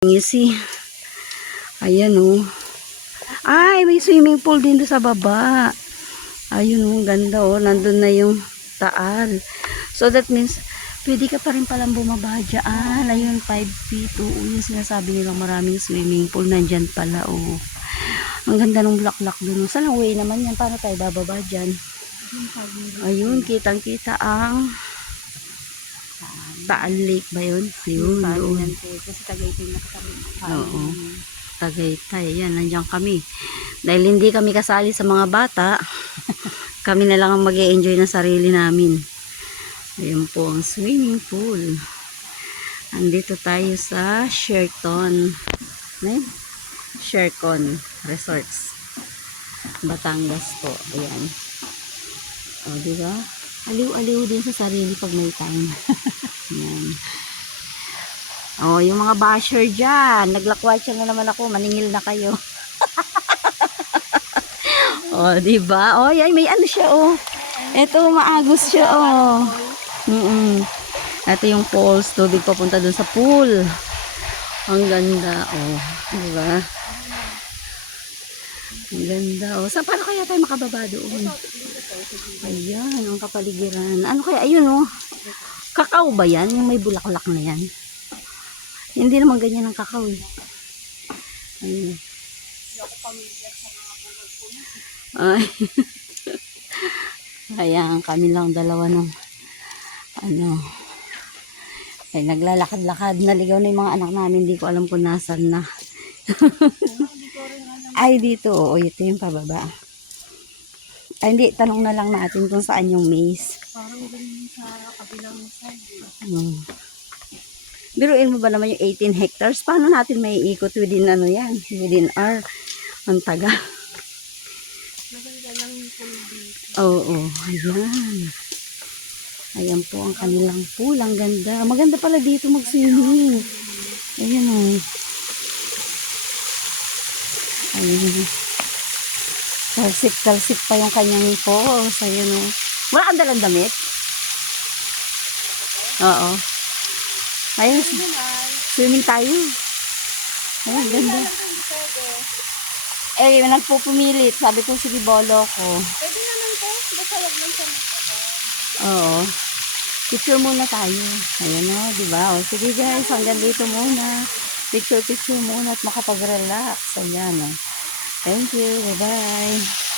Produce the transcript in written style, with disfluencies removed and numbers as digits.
You see? Ayan oh. Ay, may swimming pool din doon sa baba. Ayun oh, ganda oh. Nandun na yung taal. So that means, pwede ka pa rin palang bumaba dyan. Ayun, 5 feet. Oo, yung sinasabi nilang maraming swimming pool. Nandyan pala oh. Ang ganda ng bulaklak doon. Sa way naman yan. Paano tayo bababa dyan? Ayun, kitang-kita ang Taal Lake ba yun? Ayun, doon. Kasi Tagaytay na kami. Oo. Tagaytay. Ayan, nandiyan kami. Dahil hindi kami kasali sa mga bata, kami na lang ang mag-e-enjoy ng sarili namin. Ayun po ang swimming pool. Andito tayo sa Sheraton. Sheraton Resorts. Batangas po. Ayan. O, diba? Aliw-aliw din sa sarili pag may time. Ayan. O, yung mga basher dyan. Naglakwatsa na naman ako. Maningil na kayo. O, diba? O, yan, may ano siya, o. Ito, maagos siya, o. Ito yung falls. Tubig papunta dun sa pool. Ang ganda, o. Diba? Ang ganda, o. Saan, paano kaya tayo makababa doon? Ayan, ang kapaligiran. Ano kaya, ayun, o. Kakao ba yan? Yung may bulaklak na yan? Hindi naman ganyan ang kakao, eh. Ayun. Ay. Kaya kami lang dalawa ng ay naglalakad-lakad, naligaw na yung mga anak namin, hindi ko alam kung nasan na. Ay dito, oo, ito yung pababa. Ay hindi, tanong na lang natin kung saan yung maze. Parang ganun sa kabilang side. Biruin mo ba naman yung 18 hectares? Paano natin may ikot within ano yan? Within our ang taga. Maganda lang yung pool dito. Oo, ayan. Ayan po ang kanilang pool. Ang ganda. Maganda pala dito mag-swimming. Ayan o. Ayan. Talsik-talsik pa yung kanyang falls. Ayan o. Wala kang dalang damit? Oo. Ayan. Swimming tayo. Ayan, ganda. Eh, nagpupumilit. Sabi ko, sige, bolo ko. Pwede naman po. Basta wag lang siya Oo. Picture muna tayo. Ayan o, diba? O, sige guys, hanggang dito muna. Picture muna at makapag-relax. Ayan o. Thank you. Bye-bye.